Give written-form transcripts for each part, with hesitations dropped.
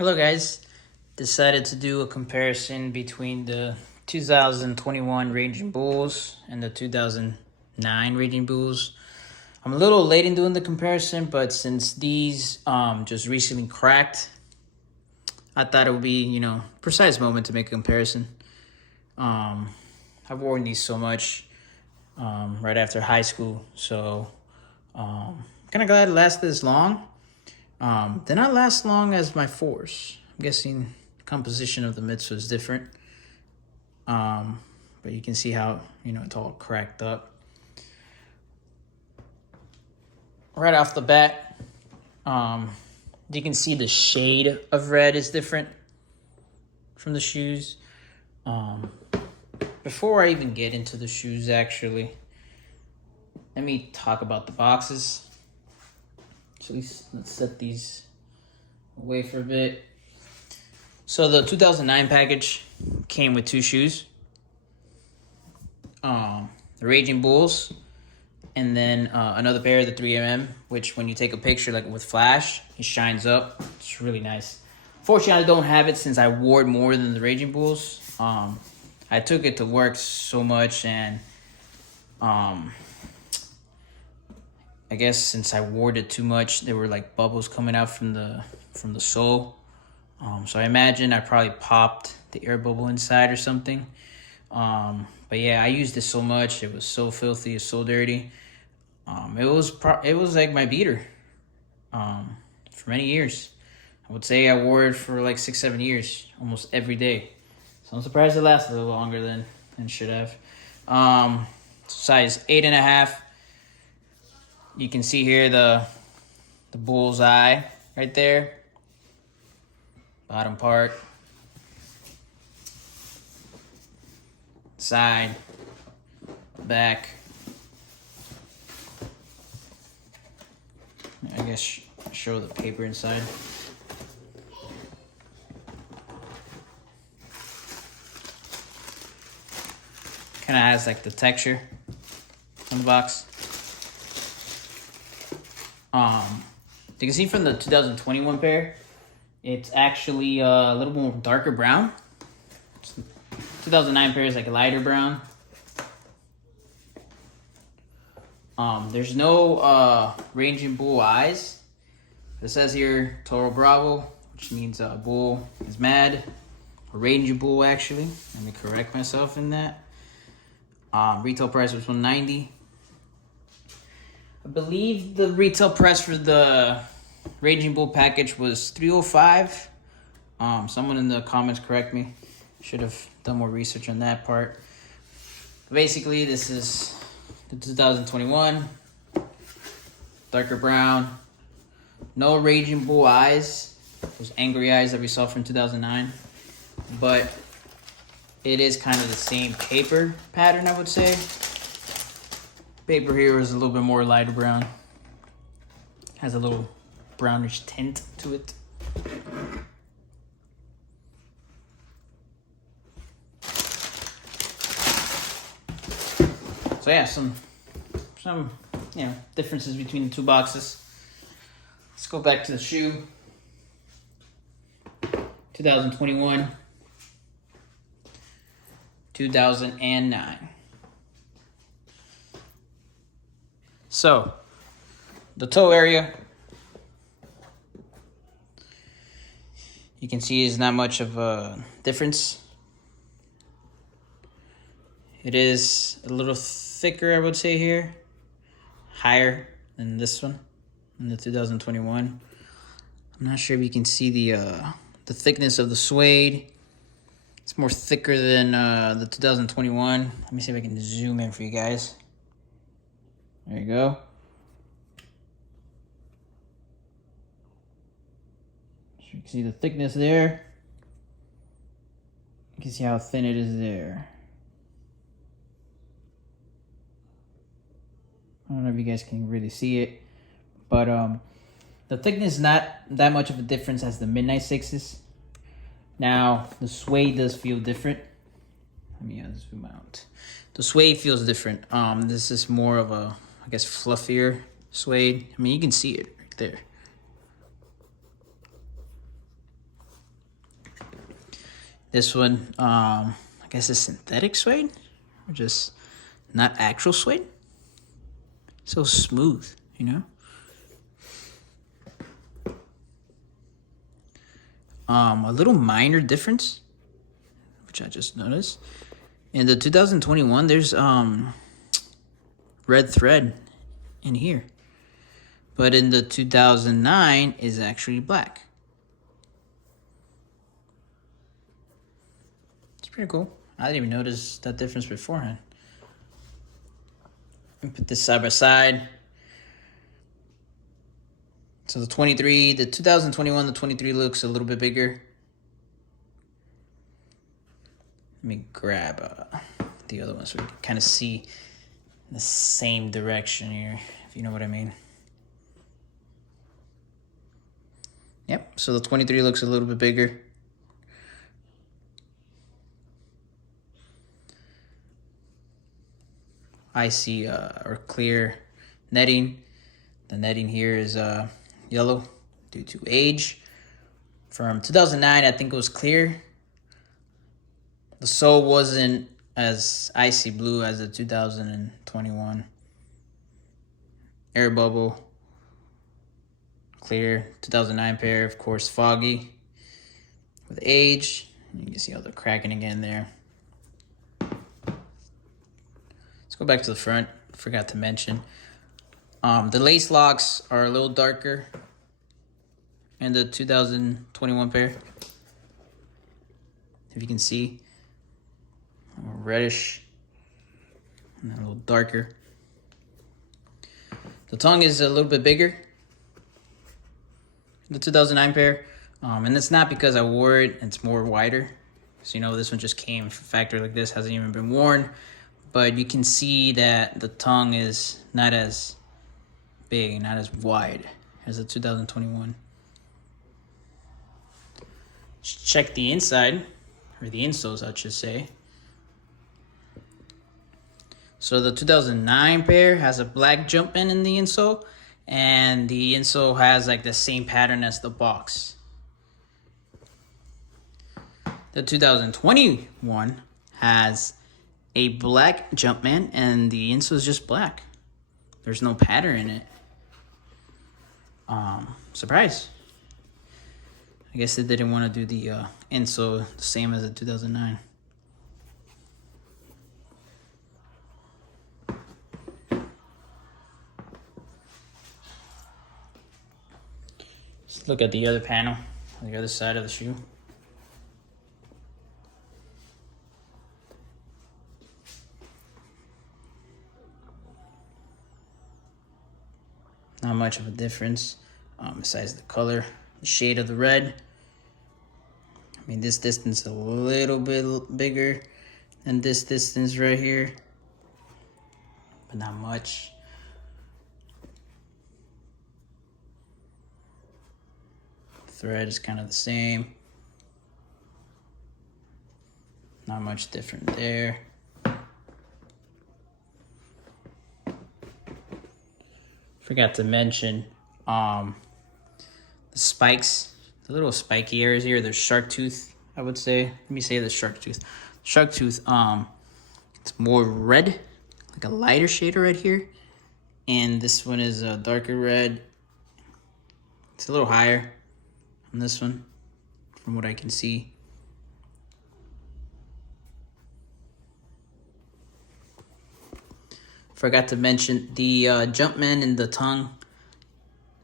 Hello guys, decided to do a comparison between the 2021 Raging Bulls and the 2009 Raging Bulls. I'm a little late in doing the comparison, but since these just recently cracked, I thought it would be, precise moment to make a comparison. I've worn these so much right after high school, so kind of glad it lasted this long. Did not last long as my fours. I'm guessing the composition of the midsole is different. But you can see how, it's all cracked up. Right off the bat, you can see the shade of red is different from the shoes. Before I even get into the shoes, actually, let me talk about the boxes. So let's set these away for a bit. So the 2009 package came with two shoes. The Raging Bulls, and then another pair of the 3mm, which when you take a picture like with flash, it shines up. It's really nice. Fortunately, I don't have it since I wore it more than the Raging Bulls. I took it to work so much, and I guess since I wore it too much, there were like bubbles coming out from the sole. So I imagine I probably popped the air bubble inside or something. But yeah, I used it so much. It was so filthy. It's so dirty. It was like my beater for many years. I would say I wore it for like 6-7 years, almost every day. So I'm surprised it lasted a little longer than it should have. Size 8.5. You can see here the bull's eye right there. Bottom part. Side. Back. I guess show the paper inside. Kind of has like the texture on the box. You can see from the 2021 pair, it's actually a little more darker brown. 2009 pair is like a lighter brown. There's no Raging Bull eyes. It says here Toro Bravo, which means bull is mad. Or Raging Bull, actually. Let me correct myself in that. Retail price was $190. I believe the retail price for the Raging Bull package was $305. Someone in the comments correct me. Should have done more research on that part. Basically, this is the 2021. Darker brown. No Raging Bull eyes. Those angry eyes that we saw from 2009. But it is kind of the same paper pattern, I would say. Paper here is a little bit more lighter brown. Has a little brownish tint to it. So yeah, some differences between the two boxes. Let's go back to the shoe. 2021. 2009. So, the toe area, you can see is not much of a difference. It is a little thicker, I would say here, higher than this one in the 2021. I'm not sure if you can see the thickness of the suede. It's more thicker than the 2021. Let me see if I can zoom in for you guys. There you go. So you can see the thickness there. You can see how thin it is there. I don't know if you guys can really see it, but the thickness is not that much of a difference as the Midnight Sixes. Now, the suede does feel different. Let me zoom out. The suede feels different. This is more of a, I guess, fluffier suede. I mean, you can see it right there. This one, I guess it's synthetic suede, or just not actual suede. So smooth, you know? A little minor difference, which I just noticed. In the 2021, there's red thread in here. But in the 2009 is actually black. It's pretty cool. I didn't even notice that difference beforehand. Let me put this side by side. So the 2021, the 23 looks a little bit bigger. Let me grab the other one so we can kind of see the same direction here, if you know what I mean. Yep, so the 23 looks a little bit bigger. Icy or clear netting. The netting here is yellow due to age. From 2009, I think it was clear. The sole wasn't as icy blue as the 2021. Air bubble, clear. 2009 pair, of course, foggy. With age, you can see all the cracking again there. Let's go back to the front. Forgot to mention. The lace locks are a little darker in the 2021 pair. If you can see, reddish and a little darker. The tongue is a little bit bigger. The 2009 pair, and it's not because I wore it. It's more wider. So you know this one just came from factory like this, hasn't even been worn. But you can see that the tongue is not as big, not as wide as the 2021. Let's check the inside, or the insoles, I should say. So the 2009 pair has a black jumpman in the insole, and the insole has like the same pattern as the box. The 2021 has a black jumpman, and the insole is just black. There's no pattern in it. Surprise. I guess they didn't want to do the insole the same as the 2009. Let's look at the other panel, on the other side of the shoe. Not much of a difference, besides the color, the shade of the red. I mean, this distance is a little bit bigger than this distance right here, but not much. Thread is kind of the same. Not much different there. Forgot to mention the spikes, the little spiky areas here. There's shark tooth, I would say. Let me say the shark tooth. Shark tooth, it's more red, like a lighter shade right here. And this one is a darker red. It's a little higher on this one, from what I can see. Forgot to mention the Jumpman and the tongue.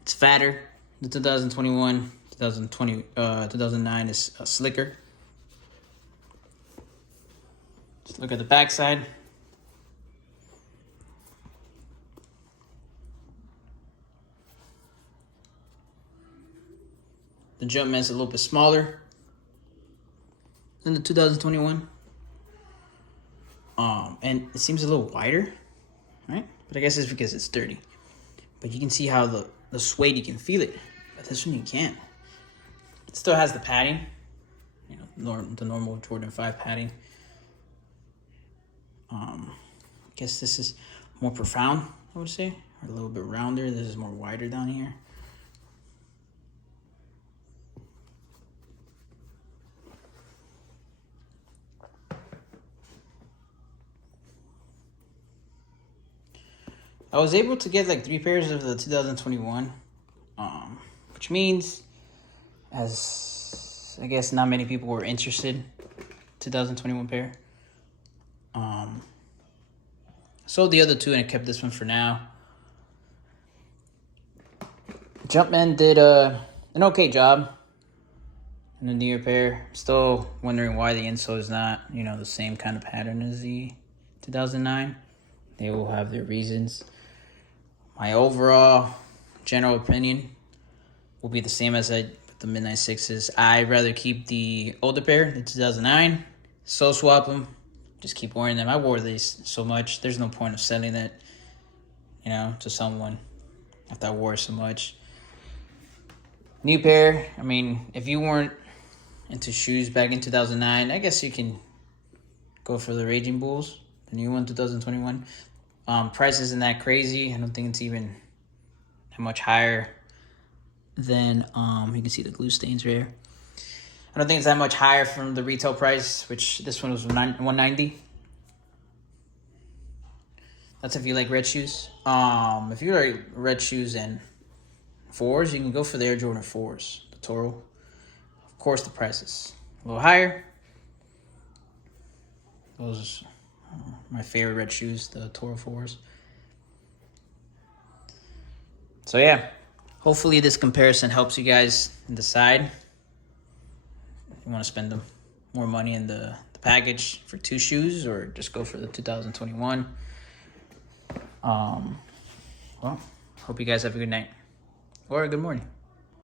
It's fatter. The 2021, 2009 is slicker. Let's look at the back side. The Jumpman's a little bit smaller than the 2021. And it seems a little wider, right? But I guess it's because it's dirty. But you can see how the suede, you can feel it. But this one you can't. It still has the padding, you know, the normal Jordan 5 padding. I guess this is more profound, I would say, or a little bit rounder. This is more wider down here. I was able to get like 3 pairs of the 2021, which means, as I guess not many people were interested, 2021 pair. Sold the other 2 and I kept this one for now. Jumpman did an okay job in the New Year pair. Still wondering why the insole is not, you know, the same kind of pattern as the 2009. They will have their reasons. My overall general opinion will be the same as I with the Midnight Sixes. I'd rather keep the older pair, the 2009, sole swap them, just keep wearing them. I wore these so much. There's no point of selling it, you know, to someone after I wore it so much. New pair, I mean, if you weren't into shoes back in 2009, I guess you can go for the Raging Bulls, the new one, 2021. Price isn't that crazy. I don't think it's even that much higher than, you can see the glue stains right here. I don't think it's that much higher from the retail price, which this one was $190. That's if you like red shoes. If you like red shoes and 4s, you can go for the Air Jordan 4s, the Toro. Of course, the price is a little higher. Those are my favorite red shoes, the Toro 4s. So yeah, hopefully this comparison helps you guys decide if you want to spend more money in the package for 2 shoes or just go for the 2021. Well, hope you guys have a good night or a good morning.